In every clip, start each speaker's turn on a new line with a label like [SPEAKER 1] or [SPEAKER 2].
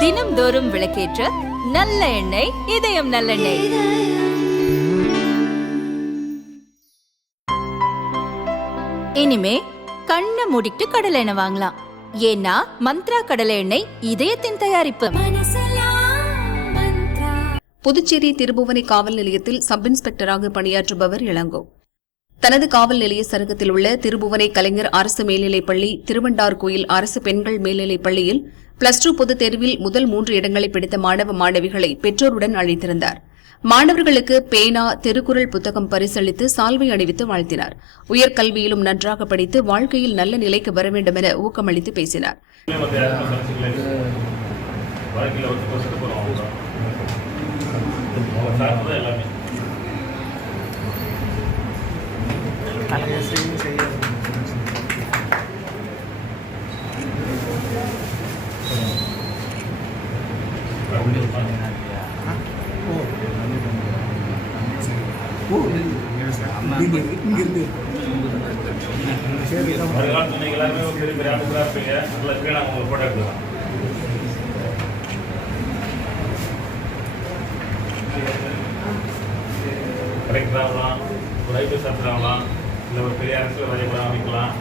[SPEAKER 1] தினம்தோறும் விளக்கேற்ற நல்ல எண்ணெய் இதயம் நல்லெண்ணெய். இனிமே கண்ணை மூடிட்டு கடலை எண்ணெய் வாங்கலாம். ஏன்னா மந்த்ரா கடலை எண்ணெய் இதயத்தின் தயாரிப்பு.
[SPEAKER 2] புதுச்சேரி திருபுவனை காவல் நிலையத்தில் சப் இன்ஸ்பெக்டராக பணியாற்றுபவர் இளங்கோ. தனது காவல் நிலைய சரகத்தில் உள்ள திருபுவனை கலைஞர் அரசு மேல்நிலைப்பள்ளி திருவண்டார் கோயில் அரசு பெண்கள் மேல்நிலைப் பள்ளியில் பிளஸ் டூ பொதுத் தேர்வில் முதல் மூன்று இடங்களை பிடித்த மாணவ மாணவிகளை பெற்றோருடன் அழைத்திருந்தார். மாணவர்களுக்கு பேனா திருக்குறள் புத்தகம் பரிசளித்து சால்வை அணிவித்து வாழ்த்தினார். உயர்கல்வியிலும் நன்றாக படித்து வாழ்க்கையில் நல்ல நிலைக்கு வர வேண்டும் என ஊக்கமளித்து பேசினார்.
[SPEAKER 3] எல்லாமே உள்ளே ஓ ஓ இங்கிருந்து சரி எல்லாருமே பெரிய பெரிய ஆளுங்களாக நல்லா இருக்கே நாங்கள் உங்களை போட்டோ எடுக்கலாம் ஆகலாம் ஒரு இல்லை ஒரு பெரிய அரசியல் வாதிபராக அமைக்கலாம்.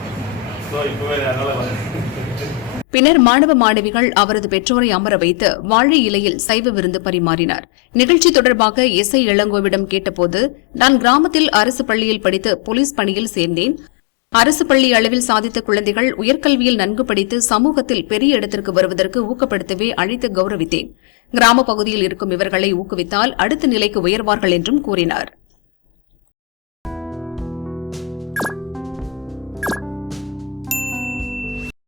[SPEAKER 2] பின்னர் மாணவ மாணவிகள் அவரது பெற்றோரை அமர வைத்து வாழை இலையில் சைவ விருந்து பரிமாறினார். நிகழ்ச்சி தொடர்பாக எஸ் ஐ இளங்கோவிடம் கேட்டபோது நான் கிராமத்தில் அரசு பள்ளியில் படித்து போலீஸ் பணியில் சேர்ந்தேன். அரசு பள்ளி அளவில் சாதித்த குழந்தைகள் உயர்கல்வியில் நன்கு படித்து சமூகத்தில் பெரிய இடத்திற்கு வருவதற்கு ஊக்கப்படுத்தவே அழைத்து கௌரவித்தேன். கிராம பகுதியில் இருக்கும் இவர்களை ஊக்குவித்தால் அடுத்த நிலைக்கு உயர்வார்கள் என்றும் கூறினார்.